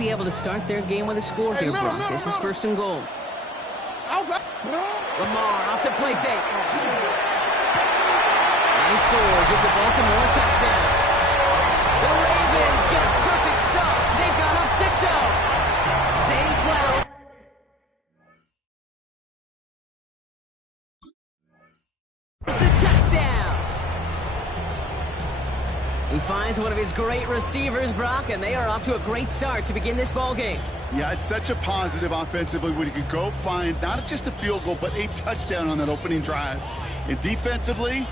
be able to start their game with a score here, Brock. This is 1st and goal. Lamar off the play fake. And he scores. It's a Baltimore touchdown. The Ravens get a perfect start. They've gone up 6-0. Zane Flower. The touchdown. He finds one of his great receivers, Brock, and they are off to a great start to begin this ball game. Yeah, it's such a positive offensively when you can go find not just a field goal, but a touchdown on that opening drive. And defensively,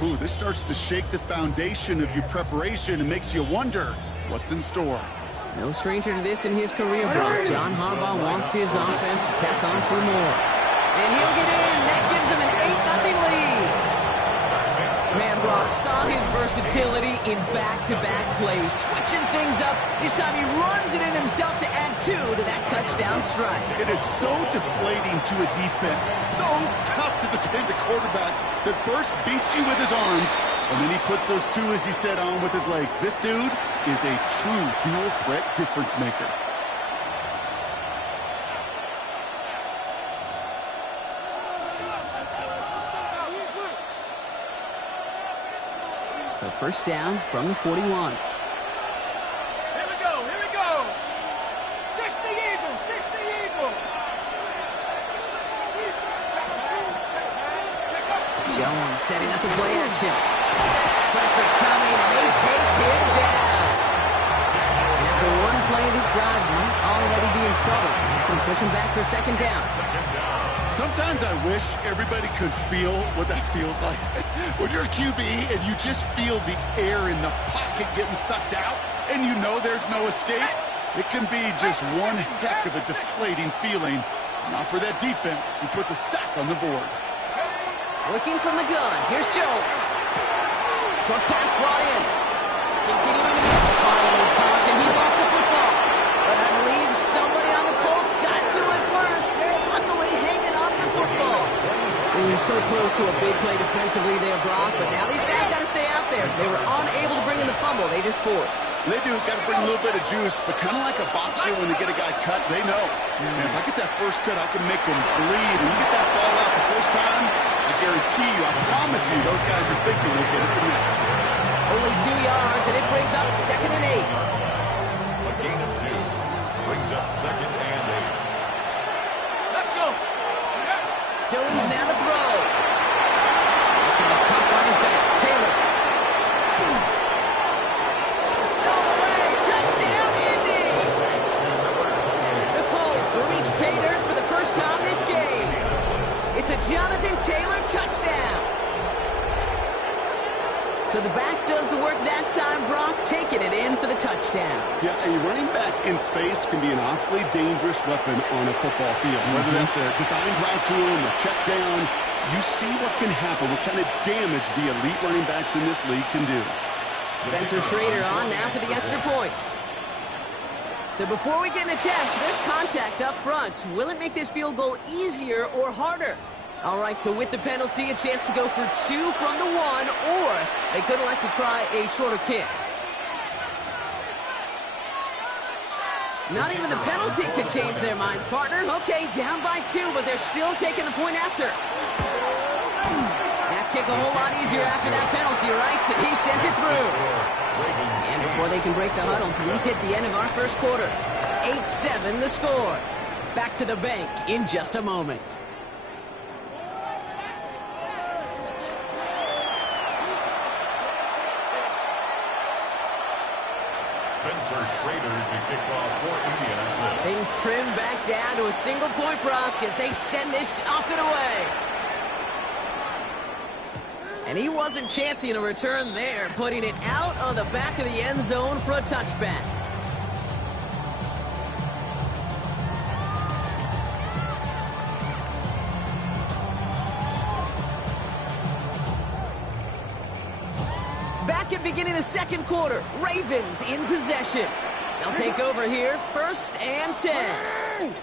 this starts to shake the foundation of your preparation and makes you wonder what's in store. No stranger to this in his career, Brock. John Harbaugh wants his offense to tack on 2 more. And he'll get in. That gives him an 8-0 lead. Man, Brock saw his versatility in back-to-back plays, switching things up. This time he runs it in himself to add 2 to that touchdown strike. It is so deflating to a defense, so tough to defend a quarterback that first beats you with his arms, and then he puts those 2, as he said, on with his legs. This dude is a true dual-threat difference maker. So 1st down from the 41. Here we go, here we go. 60 Eagles, 60 Eagles. Jones setting up the play action. Pressure coming, and they take him down. And after one play, this drive might already be in trouble. It's going to push him back for 2nd down. Sometimes I wish everybody could feel what that feels like. When you're a QB and you just feel the air in the pocket getting sucked out and you know there's no escape, it can be just one heck of a deflating feeling. Not for that defense, who puts a sack on the board. Looking from the gun, here's Jones. Short pass brought in. Continuing to finally caught, and he lost the football. But I believe somebody on the Colts got to it first. They're luckily hanging on to the football. Ooh, so close to a big play defensively there, Brock, but now these guys got to stay out there. They were unable to bring in the fumble. They just forced. They do. Got to bring a little bit of juice, but kind of like a boxer when they get a guy cut, they know. Man, if I get that first cut, I can make him bleed. And you get that ball out the first time, I guarantee you, I promise you, those guys are thinking they'll get it the next. Only 2 yards, and it brings up 2nd and 8. A gain of 2 brings up 2nd and 8. Let's go. Jones now to throw. It's going to be caught by his back. Taylor. All the way. Touchdown, Indy. The Colts reach pay dirt for the first time this game. It's a Jonathan Taylor touchdown. So the back does the work that time, Brock, taking it in for the touchdown. Yeah, a running back in space can be an awfully dangerous weapon on a football field. Whether that's a designed route to him, a check down, you see what can happen, what kind of damage the elite running backs in this league can do. Spencer Schrader on now for the extra point. So before we get an attempt, there's contact up front. Will it make this field goal easier or harder? All right, so with the penalty, a chance to go for 2 from the 1, or they could elect to try a shorter kick. Not even the penalty could change their minds, partner. Okay, down by 2, but they're still taking the point after. That kick a whole lot easier after that penalty, right? He sent it through. And before they can break the huddle, we've hit the end of our first quarter. 8-7 the score. Back to the bank in just a moment. Spencer Schrader to kick off for Indianapolis. Things trim back down to a single point, Brock, as they send this off and away. And he wasn't chancing a return there, putting it out on the back of the end zone for a touchback. Back at beginning of the second quarter, Ravens in possession. They'll take over here, 1st and 10.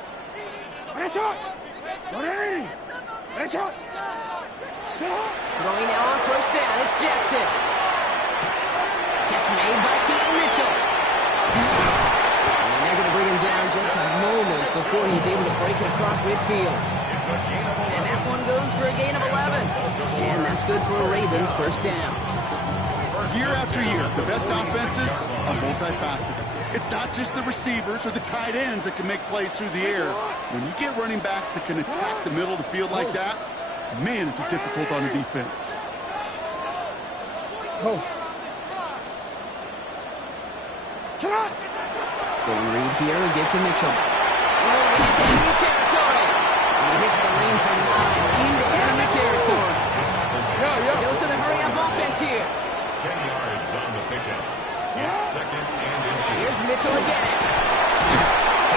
Throwing now on 1st down, it's Jackson. Catch made by Keaton Mitchell. And they're going to bring before he's able to break it across midfield. And that one goes for a gain of 11. And that's good for a Ravens first down. Year after year, the best offenses are multifaceted. It's not just the receivers or the tight ends that can make plays through the air. When you get running backs that can attack the middle of the field like that, man, is it difficult on the defense. Zone read here and give to Mitchell. Into enemy territory. And he hits the lane for 9 into enemy territory. Dose of the hurry-up offense here. 10 yards on the pickup. It's second and inches. Here's Mitchell again.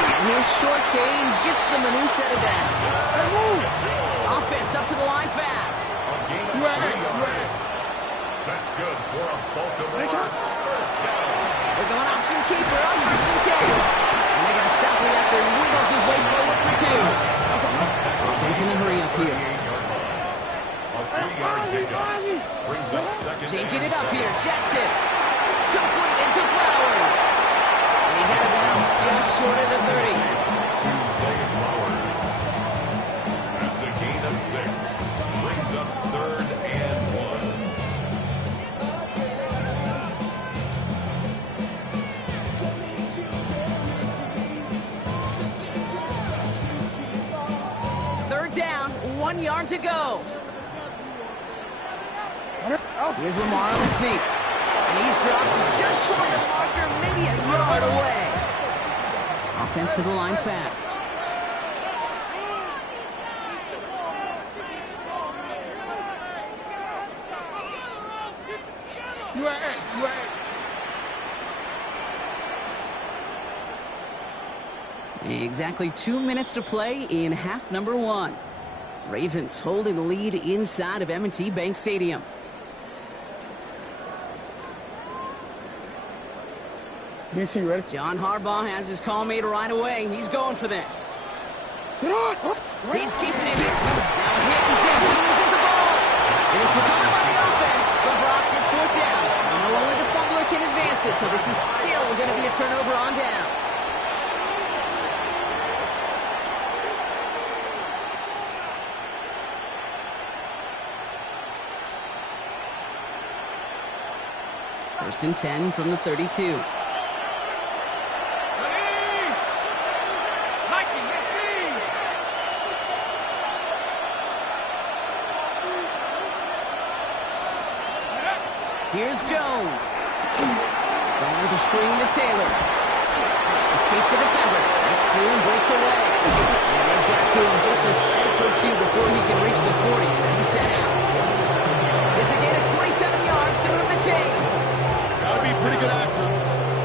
And his short gain gets them a new set of downs. Offense up to the line fast. A gain of 3 yards. That's good for a Baltimore first down. They're going option keeper on 1st and 10. And they're going to stop him after he wiggles his way forward for 2. Offense in a hurry-up here. A 3-yard pickup. Brings up second. Changing it up here. Jackson. Complete into Flowers. And he's out of bounds just short of the 30. Second Flowers. That's a gain of 6. Brings up 3rd and 1. Third down, 1 yard to go. Here's Lamar on the sneak. And he's dropped just short of the marker, maybe a yard away. Offense to the line fast. Exactly 2 minutes to play in half number 1. Ravens holding the lead inside of M&T Bank Stadium. DC, ready? John Harbaugh has his call made right away. He's going for this. He's keeping it here. Now a hit and Jackson loses the ball. And it's recovered by the offense, but Brock gets 4th down. And only the fumbler can advance it, so this is still going to be a turnover on downs. First and 10 from the 32. Here's Jones. Going with a screen to Taylor. Escapes the defender. Breaks through and breaks away. And they've got to him just a step or 2 before he can reach the 40 as he's sent out. It's a gain of 27 yards to move the chains. Gotta be a pretty good actor.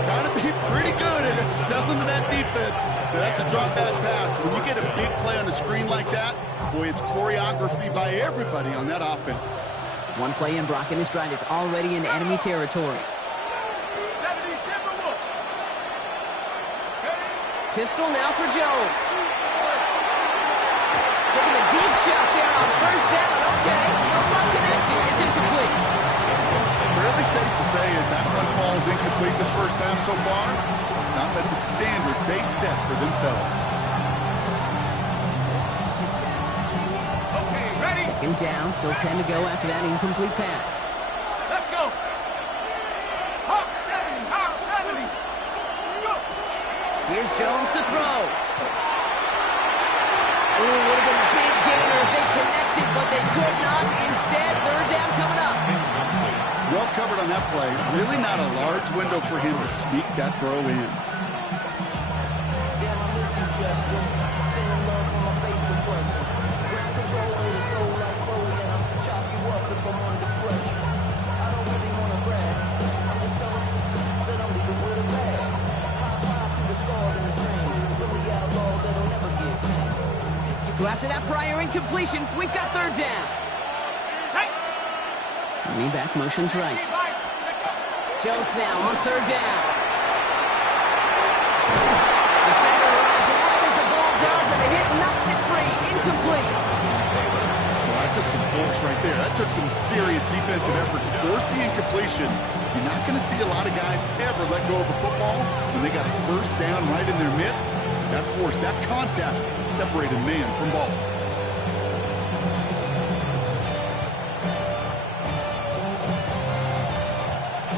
Gotta be pretty good at selling to that defense. That's a drop back pass. When you get a big play on the screen like that, boy, it's choreography by everybody on that offense. One play in, Brock and his drive is already into enemy territory. Pistol now for Jones. Taking a deep shot there on 1st down. Okay, no luck connected. It's incomplete. Fairly safe to say as that one falls incomplete this first half so far, it's not met the standard they set for themselves. Second down, still 10 to go after that incomplete pass. Let's go. Hawk 70, Hawk 70. Go. Here's Jones to throw. Ooh, would have been a big gainer if they connected, but they could not. Instead, 3rd down coming up. Well covered on that play. Really not a large window for him to sneak that throw in. Damn, I miss you, Justin. Sending love from my face compressor. Ground control on the soul like Chloe, and I'll chop you up if I'm under pressure. I don't really want to brag. I'm just telling you that I'm leaving with a bag. High five to the scarred in this range. From the outlaw that'll never get tamed. So after that prior incompletion, we've got 3rd down. Running back motions right. Jones now on 3rd down. Defender arrives right as the ball does, and the hit knocks it free. Incomplete. Well, that took some force right there. That took some serious defensive effort to force the incompletion. You're not going to see a lot of guys ever let go of a football when they got a 1st down right in their midst. That force, that contact separated man from ball.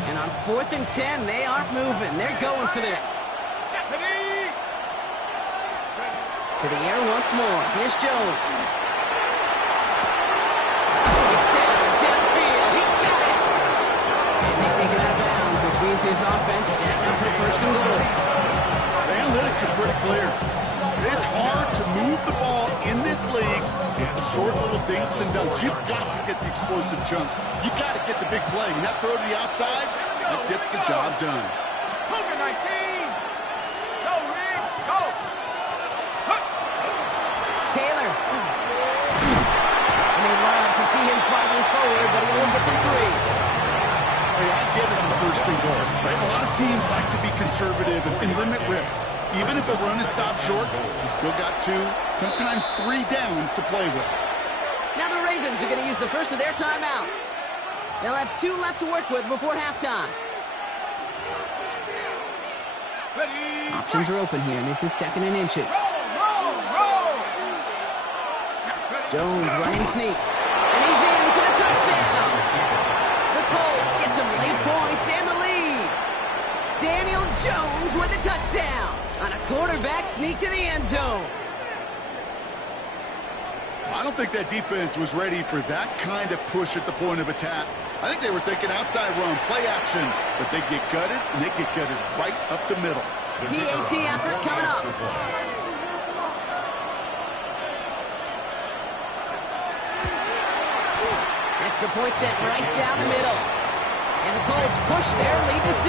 And on 4th and 10, they aren't moving. They're going for this. To the air once more. Here's Jones. It's downfield. He's got it. And they take it out of bounds, which means his offense set up for 1st and goal. The analytics are pretty clear. It's hard to move the ball in this league with the short little dinks and dunks. You've got to get the explosive jump. You got to get the big play. And that throw to the outside, that gets the job done. Cougar 19. Go, Rick. Go. Taylor. And they love to see him fighting forward, but he only gets a 3. I get it on 1st and goal. Right? A lot of teams like to be conservative and limit risk. Even if a run is stopped short, you still got 2, sometimes 3 downs to play with. Now the Ravens are going to use the first of their timeouts. They'll have 2 left to work with before halftime. Options are open here, and this is 2nd and inches. Jones running sneak. And he's in for the touchdown. The Colts get some late points and the lead. Daniel Jones with a touchdown on a quarterback sneak to the end zone. I don't think that defense was ready for that kind of push at the point of attack. I think they were thinking outside run, play action, but they get gutted, and they get gutted right up the middle. PAT effort coming up. Extra point set right down the middle. And the Colts push their lead to 6.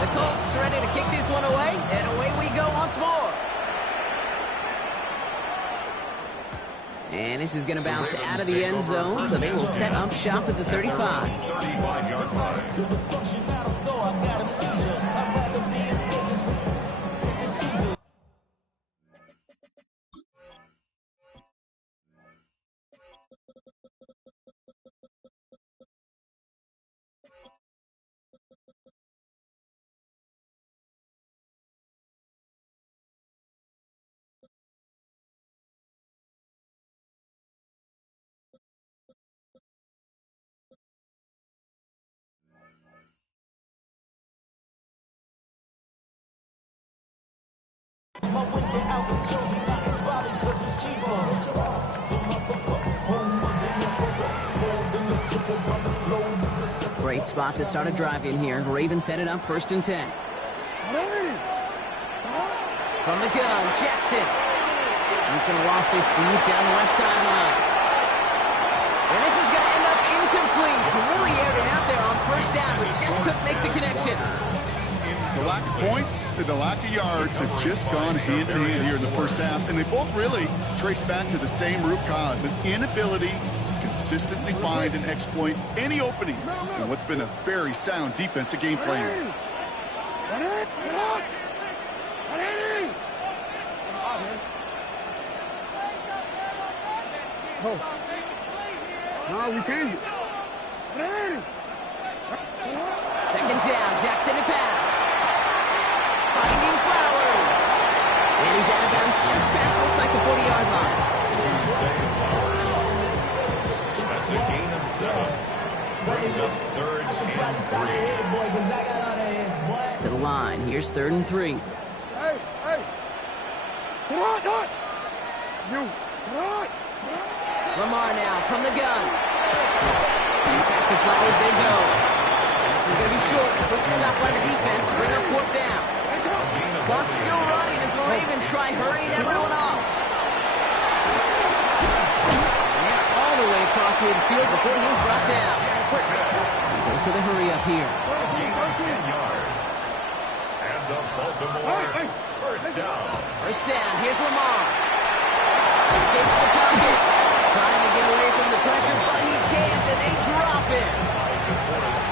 The Colts ready to kick this one away, and away we go once more. And this is going to bounce out of the end zone, so they will set up shop at the 35. 35-yard line. Great spot to start a drive in here. Ravens headed up 1st and 10. From the gun, Jackson. He's going to loft this deep down the left sideline. And this is going to end up incomplete. He really aired it out there on 1st down, but just couldn't make the connection. The lack of points and the lack of yards have just gone hand in hand here in the 1st half, and they both really trace back to the same root cause, an inability to consistently find and exploit any opening in what's been a very sound defensive game plan. No, we change it. 2nd down, Jackson to pass. Finding Flowers. And he's out of bounds just past, looks like the 40-yard line. That's a gain of 7. Brings up 3rd and 3. To the line, here's 3rd and 3. Hey, hey. Lamar now from the gun. Back to Flowers they go. And this is going to be short. Quick stop by the defense. Bring up 4th down. Clock's still running as the Ravens try hurrying everyone off. And they're all the way across midfield before he's brought down. Goes to the hurry up here. Gain of 10 yards. And the Baltimore 1st down. 1st down. Here's Lamar. Escapes the pocket. Trying to get away from the pressure, but he can't, and they drop him.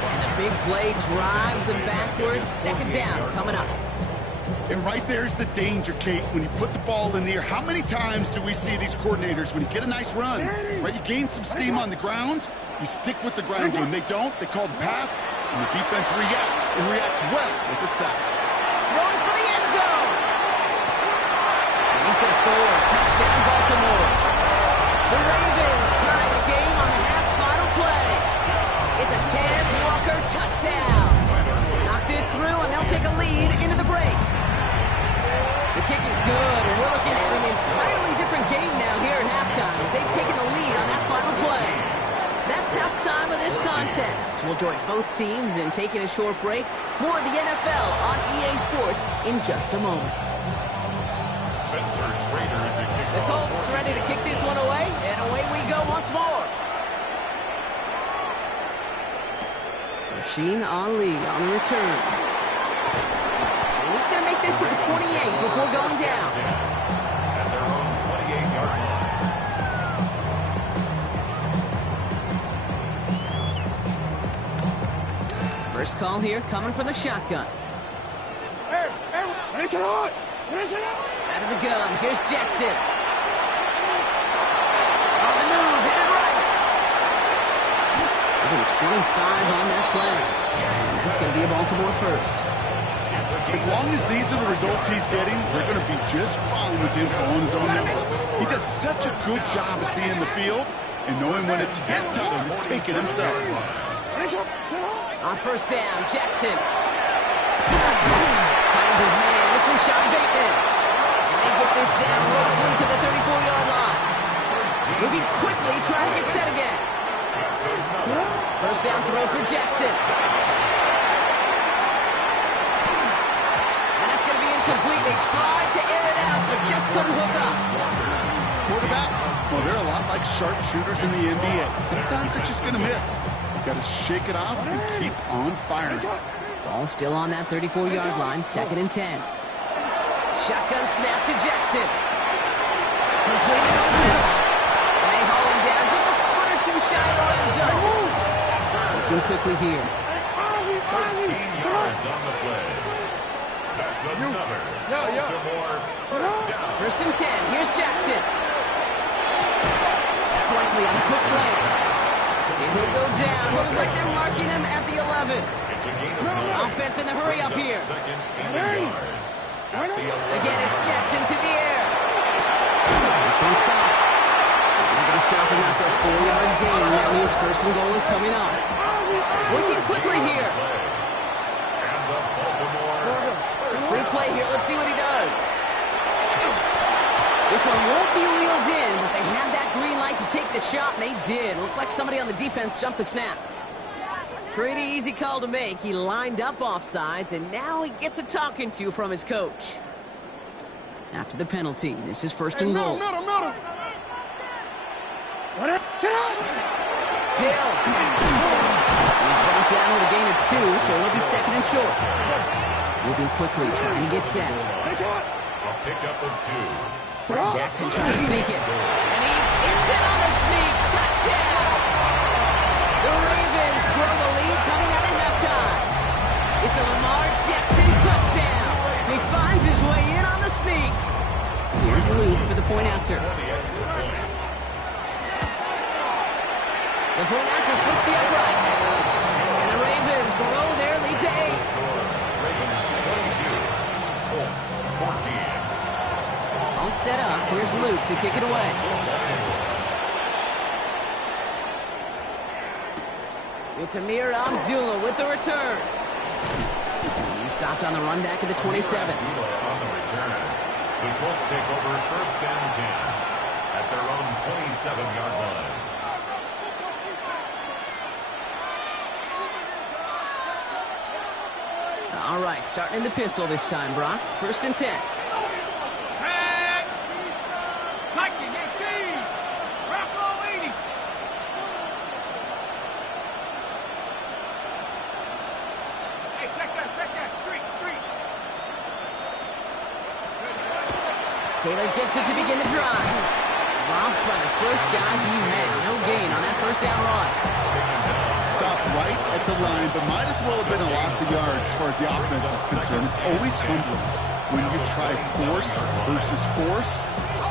And the big play drives them backwards. 2nd down coming up. And right there's the danger, Kate, when you put the ball in the air. How many times do we see these coordinators, when you get a nice run, right, you gain some steam on the ground, you stick with the ground game. They don't, they call the pass, and the defense reacts, and reacts well with the sack. Throwing for the end zone. And he's going to score. Touchdown, Baltimore. The Ravens tie the game on the half's final play. It's a Taz Walker touchdown. Knock this through, and they'll take a lead into the break. The kick is good, and we're looking at an entirely different game now here at halftime as they've taken the lead on that final play. That's halftime of this contest. We'll join both teams in taking a short break. More of the NFL on EA Sports in just a moment. Spencer Schrader to kick The off. Colts ready to kick this one away, and away we go once more. Na-illy on the return. And he's going to make this to the 28 before going down. At their own 28-yard line. First call here coming from the shotgun. Out of the gun, here's Jackson. On the move, hit it right. Even 25 on that play. It's going to be a Baltimore first. As long as these are the results he's getting, they're going to be just fine with him on his own network. He does such a good job of seeing the field and knowing when it's his time to take it himself. On first down, Jackson. Finds his man. It's Rashad Bateman. And they get this down roughly to the 34-yard line. Moving quickly, trying to get set again. First down throw for Jackson. And that's going to be incomplete. They tried to air it out, but just couldn't hook up. Quarterbacks, well, they're a lot like sharpshooters in the NBA. Sometimes they're just going to miss. You got to shake it off and keep on firing. Ball still on that 34-yard line, 2nd and 10. Shotgun snap to Jackson. Completed over the middle. And they haul him down just a foot or two shy of the red zone. Looking quickly here. 13 yards on the play. That's another Baltimore first down. First and 10. Here's Jackson. That's likely on the quick slant. And he'll go down. Looks like they're marking him at the 11. It's a gain of 9. Offense in the hurry up here. Second and a yard. At the 11. Again, it's Jackson to the air. This one's caught. He's not going to stop him after a 4-yard gain. That means first and goal is coming up. Looking quickly here. And the Baltimore Free play here. Let's see what he does. This one won't be wheeled in, but they had that green light to take the shot, and they did. Looked like somebody on the defense jumped the snap. Pretty easy call to make. He lined up offsides, and now he gets a talking to from his coach. After the penalty, this is first and goal. Hill. He's brought down with a gain of 2, so it'll be 2nd and short. Moving quickly, trying to get set. A pickup of 2. Jackson trying to sneak it. And he gets it on the sneak. Touchdown! The Ravens grow the lead coming out of halftime. It's a Lamar Jackson touchdown. He finds his way in on the sneak. Here's Luke for the point after. The point after splits the upright. And the Ravens grow their lead to 8. Ravens 22. Colts 14. All set up. Here's Luke to kick it away. It's Amir Abdullah with the return. He stopped on the run back at the 27. On the return. The Colts take over first and 10 at their own 27-yard line. All right, starting in the pistol this time, Brock. First and 10. Taylor gets it to begin the drive. Dropped by the first guy he met. No gain on that first down run. stopped right at the line, but might as well have been a loss of yards as far as the offense is concerned. It's always humbling when you try force versus force,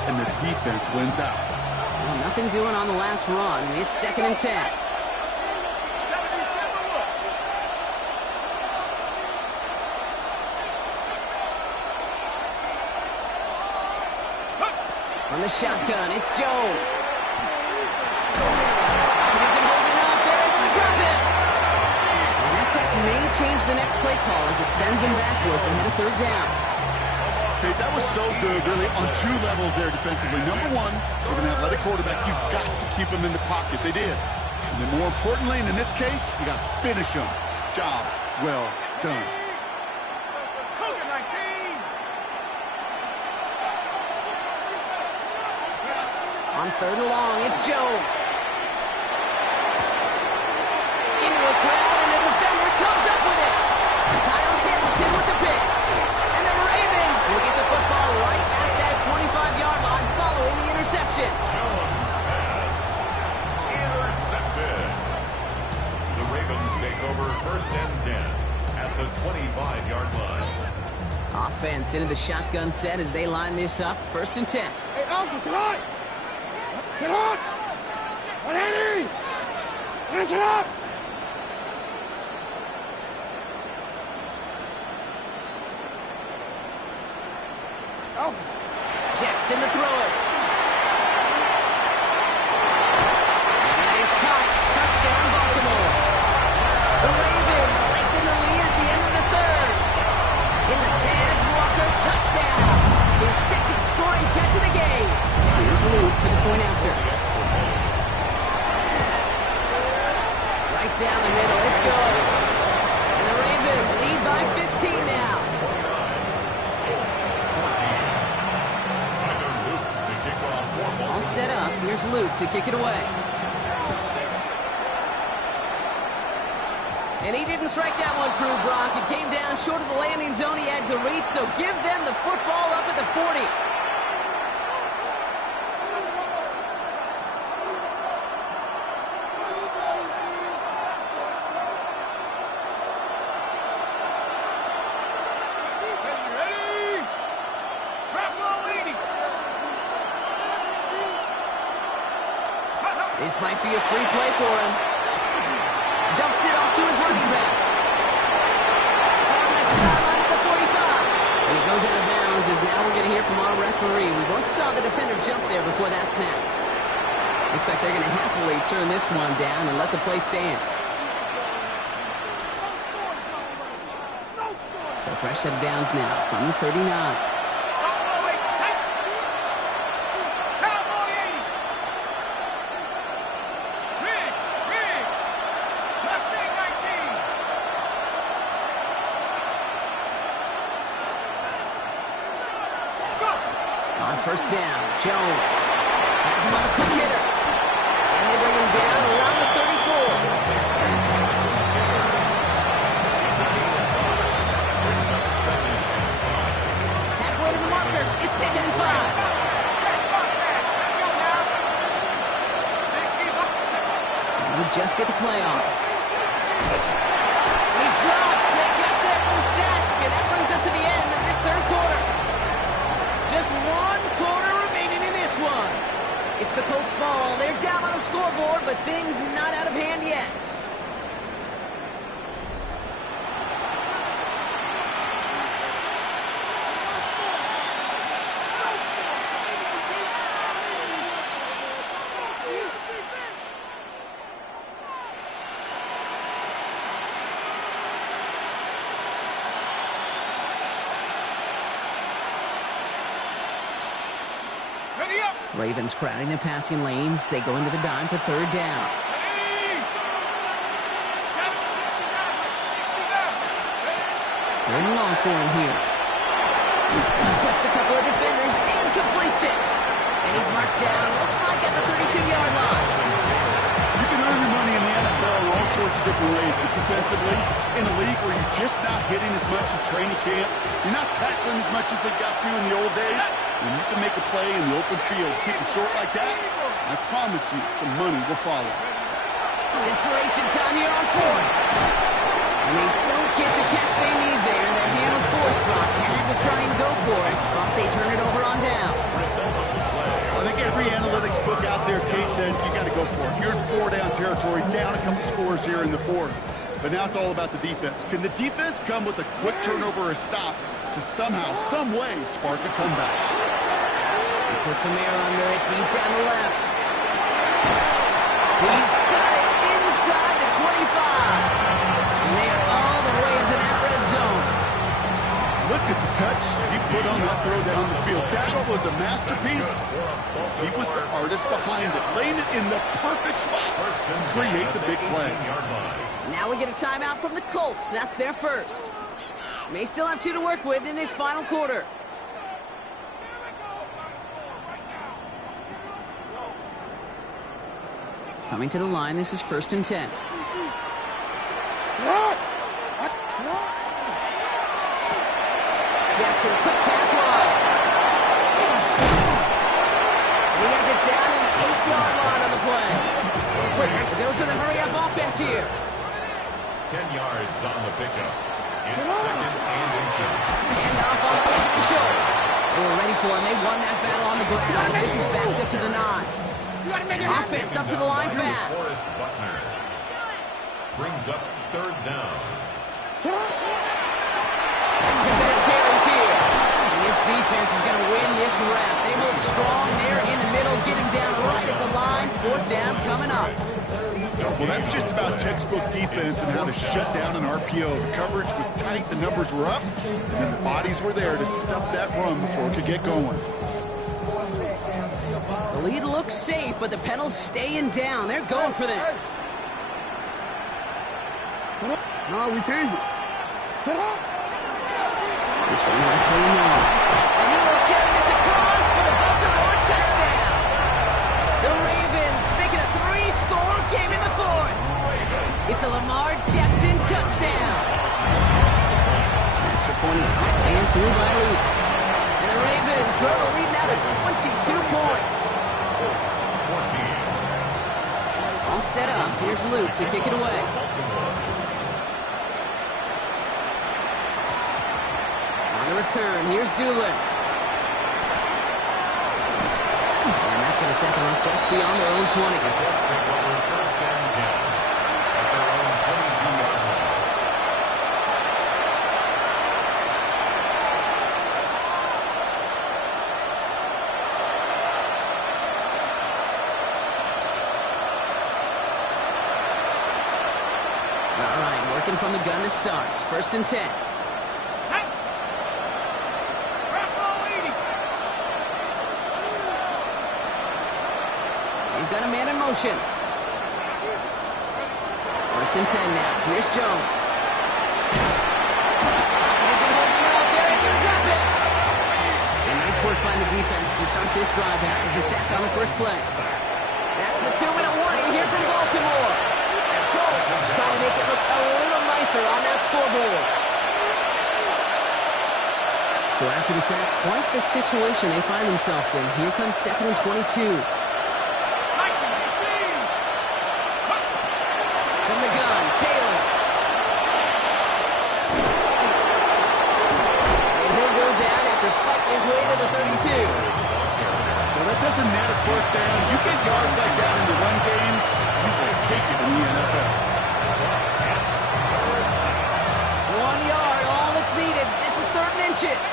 and the defense wins out. Well, nothing doing on the last run. It's 2nd and 10. From the shotgun, it's Jones. Isn't holding up. They're able to drop it. And that sack may change the next play call as it sends him backwards ahead of 3rd down. See, that was so good, really, on 2 levels there defensively. Number one, with an athletic quarterback, you've got to keep him in the pocket. They did. And then more importantly, and in this case, you got to finish him. Job well done. Cougar 19. On 3rd and long, it's Jones. Into a crowd, and the defender comes up with it. Kyle Hamilton with the pick. And the Ravens will get the football right at that 25-yard line following the interception. Jones pass. Intercepted. The Ravens take over 1st and 10 at the 25-yard line. Offense into the shotgun set as they line this up. 1st and 10. Hey, Alpha, sit up. Sit up. 180. Sit up. Jackson to throw it. That is caught. Touchdown, Baltimore. The Ravens lengthen the lead at the end of the 3rd. It's a Taz Walker touchdown. His 2nd scoring catch of the game. Here's Luke for the point after. Right down the middle. It's good. And the Ravens lead by 15 now. All set up. Here's Luke to kick it away. And he didn't strike that one true, Brock. It came down short of the landing zone. He had to reach, so give them the football up at the 40. This might be a free play for him. Dumps it off to his running back. Down the sideline at the 45. And he goes out of bounds as now we're going to hear from our referee. We both saw the defender jump there before that snap. Looks like they're going to happily turn this one down and let the play stand. So fresh set of downs now from the 39. On 1st down, Jones has him on a quick hitter. And they bring him down around the 34. Halfway to the marker. It's 2nd and 5. And we just get the play off. He's dropped. They got there for the sack. And that brings us to the end of this 3rd quarter. Just 1 quarter remaining in this one. It's the Colts ball. They're down on the scoreboard, but things not out of hand yet. Ravens crowding the passing lanes. They go into the dime for 3rd down. 3rd and long for him here. Splits a couple of defenders and completes it. And he's marked down, looks like at the 32-yard line. You can earn your money in the NFL in all sorts of different ways, but defensively, in a league where you're just not hitting as much in training camp, you're not tackling as much as they got to in the old days, when you can make a play in the open field, keep it short like that, I promise you some money will follow. Desperation time here on fourth. And they don't get the catch they need there. Their hand was forced, Brock. Had to try and go for it, but they turn it over on downs. I think every analytics book out there, Kate said, you got to go for it. You're in 4-down territory, down a couple scores here in the fourth. But now it's all about the defense. Can the defense come with a quick turnover or a stop to somehow, some way, spark a comeback? He puts some air under it, deep down the left. He's got it inside the 25. And they are all the way into that red zone. Look at the touch he put on that throw down the field. That was a masterpiece. He was the artist behind it, laying it in the perfect spot to create the big play. Now we get a timeout from the Colts. That's their first. May still have 2 to work with in this final quarter. Coming to the line, this is 1st and 10. Jackson, quick pass wide. He has it down in the 8-yard line on the play. It goes to the hurry-up offense here. 10 yards on the pickup. It's 2nd and inches. And off on 2nd and short. They were ready for him. They won that battle on the ground. This is backed up to the 9. Offense up to the line fast. Forrest Buckner brings up 3rd down. Carries here. And this defense is going to win this round. They hold strong there in the middle. Get him down right at the line. 4th down coming up. Well, that's just about textbook defense and how to shut down an RPO. The coverage was tight, the numbers were up, and then the bodies were there to stuff that run before it could get going. The lead looks safe, but the Pedals staying down. They're going for this. No, we changed it. This one referee now. And he will carry this across for the Baltimore touchdown. The Ravens making a 3-score game in the 4th. It's a Lamar Jackson touchdown. Extra point is up and through by Luke. And the Ravens grow the lead now to 22 points. All set up. Here's Luke to kick it away. On the return, here's Doolin. And that's going to set them up just beyond their own 20. All right, working from the gun to start. 1st and 10. They've got a man in motion. 1st and 10 now. Here's Jones. Isn't holding it up there, and you drop it. And nice work by the defense to start this drive out. It's a sack on the first play. That's the 2-minute warning here from Baltimore. Colts trying to make it look a little nicer on that scoreboard. So after the sack, quite the situation they find themselves in. Here comes 2nd and 22. From the gun, Taylor. And he'll go down after fighting his way to the 32. Well, that doesn't net a 1st down. You get yards like that in the run game, you will take it in the NFL. 1 yard, all that's needed. This is 3rd and inches.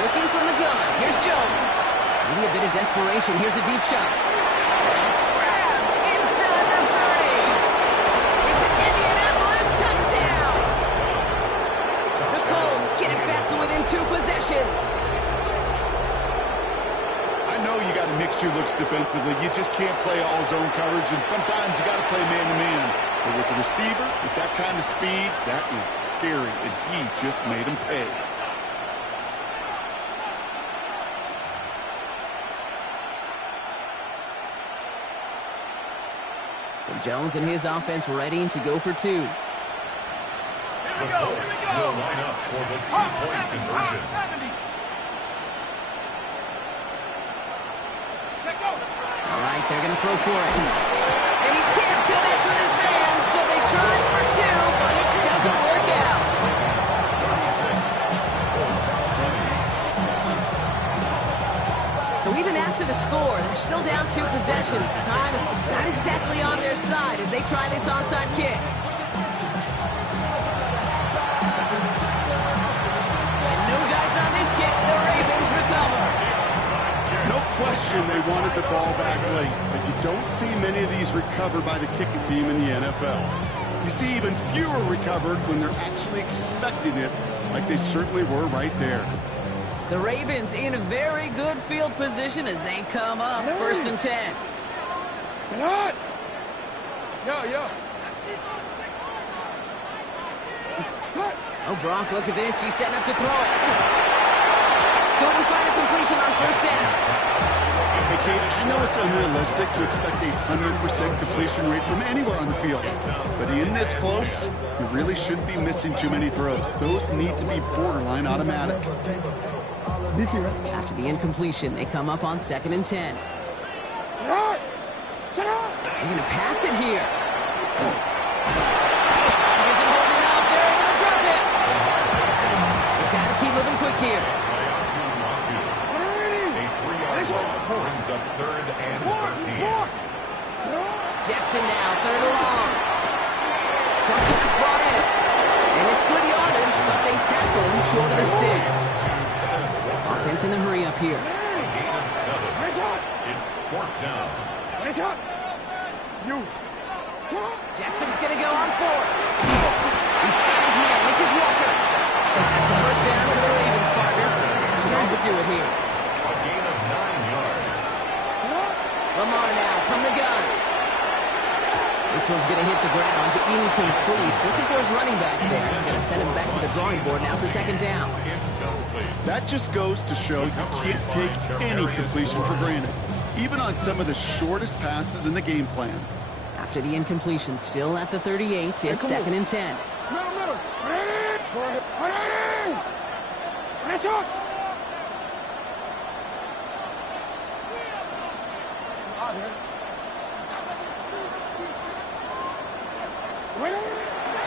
Looking from the gun. Here's Jones. Maybe a bit of desperation. Here's a deep shot. It's grabbed inside the 30. It's an Indianapolis touchdown. The Colts get it back to within 2 possessions. I know you got to mix your looks defensively. You just can't play all zone coverage, and sometimes you got to play man-to-man. But with the receiver, with that kind of speed, that is scary, and he just made him pay. So Jones and his offense ready to go for 2. The Colts will line up for the 2-point conversion. They're going to throw for it. And he can't connect with his man, so they tried for two, but it doesn't work out. So even after the score, they're still down 2 possessions. Time not exactly on their side as they try this onside kick. And no dice on this kick. The Ravens recover. No question they wanted the ball back late, but you don't see many of these recovered by the kicking team in the NFL. You see even fewer recovered when they're actually expecting it, like they certainly were right there. The Ravens in a very good field position as they come up. 1st and 10. Yo. Oh, Gronk, look at this. He's setting up to throw it. Couldn't find a completion on 1st down. Hey, Kate, I know it's unrealistic to expect a 100% completion rate from anywhere on the field, but in this close, you really shouldn't be missing too many throws. Those need to be borderline automatic. After the incompletion, they come up on 2nd and 10. They're going to pass it here. He isn't holding up. They're able to drop it. They've got to keep moving quick here. Brings up 3rd and 13. Jackson now, 3rd and long. Short pass brought in. And it's good yardage, but they tackle him short of the sticks. Offense in the hurry up here. A gain of 7. It's 4th down. Jackson's going to go on 4th. He's got his man. This is Walker. That's a 1st down for the Ravens, partner. That's trying to do it here. A gain of 9 yards. Lamar now from the gun. This one's going to hit the ground. Incomplete. Looking for his running back there. Going to send him back to the drawing board now for 2nd down. That just goes to show you can't take any completion for granted, even on some of the shortest passes in the game plan. After the incompletion, still at the 38, it's 2nd and 10.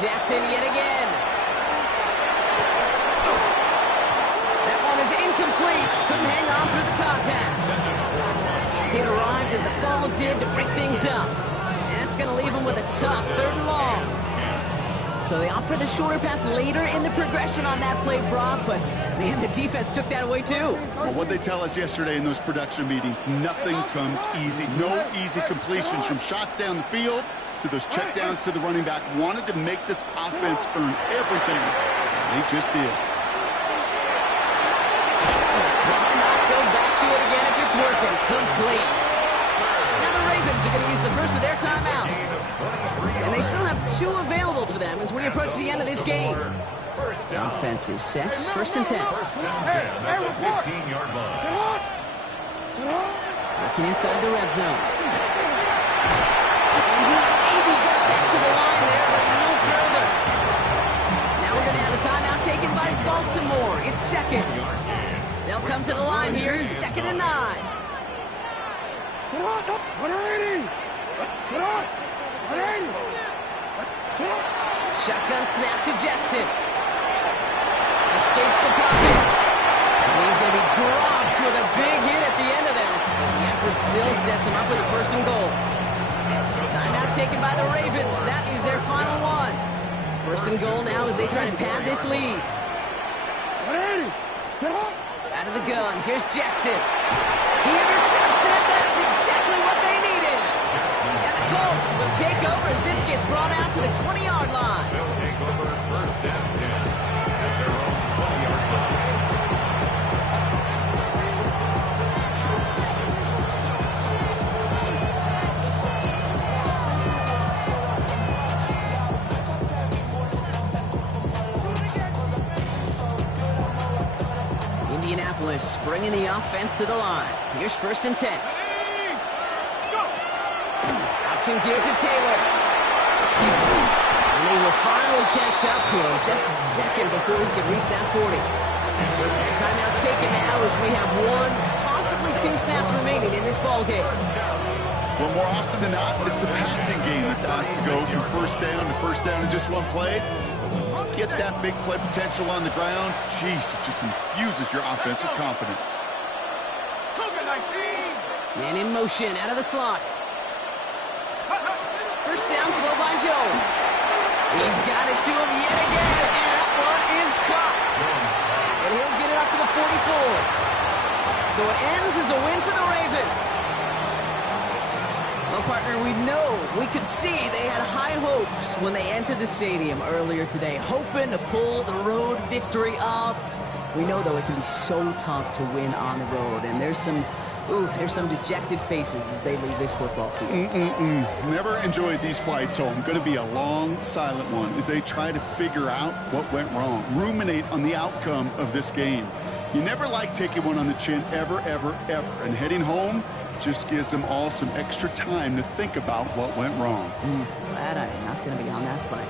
Jackson yet again. That one is incomplete. Couldn't hang on through the contact. It arrived as the ball did to break things up. And that's going to leave him with a tough 3rd and long. So they opt for the shorter pass later in the progression on that play, Brock, but man, the defense took that away too. Well, what they tell us yesterday in those production meetings, nothing comes easy. No easy completions from shots down the field to those checkdowns to the running back. Wanted to make this offense earn everything. They just did. Why not go back to it again if it's working? Complete. Now the Ravens are going to use the first of their timeouts. And they still have 2 available for them as we approach the end of this game. Offense is set. 1st and 10. First and 10 at the 15-yard line. Working inside the red zone. And he maybe got back to the line there, but no further. Now we're going to have a timeout taken by Baltimore. It's 2nd. They'll come to the line here, 2nd and 9. Shotgun snap to Jackson. Escapes the pocket. And he's going to be dropped with a big hit at the end of that. But the effort still sets him up with a 1st and goal. Timeout taken by the Ravens. That is their final one. 1st and goal now as they try to pad this lead. Out of the gun. Here's Jackson. He intercepts it. That's exactly what they needed. And the Colts will take over as this gets brought out to the 20-yard line. They'll take over 1st and 10 at their own 20-yard line. Indianapolis bringing the offense to the line. Here's 1st and 10. Option give to Taylor. And they will finally catch up to him just a second before he can reach that 40. Timeout's taken now as we have 1, possibly 2 snaps remaining in this ball game. Well, more often than not, it's the passing game that's asked to go from first down in just one play. Get that big play potential on the ground. Jeez, it just infuses your offense with confidence. Man in motion, out of the slot. First down, throw by Jones. He's got it to him yet again, and that one is caught. And he'll get it up to the 44. So it ends as a win for the Ravens. Well, partner, we could see they had high hopes when they entered the stadium earlier today, hoping to pull the road victory off. We know, though, it can be so tough to win on the road, and there's some dejected faces as they leave this football field. Never enjoyed these flights home. Going to be a long, silent one as they try to figure out what went wrong, ruminate on the outcome of this game. You never like taking one on the chin, ever, ever, ever. And heading home just gives them all some extra time to think about what went wrong. Glad I'm not going to be on that flight.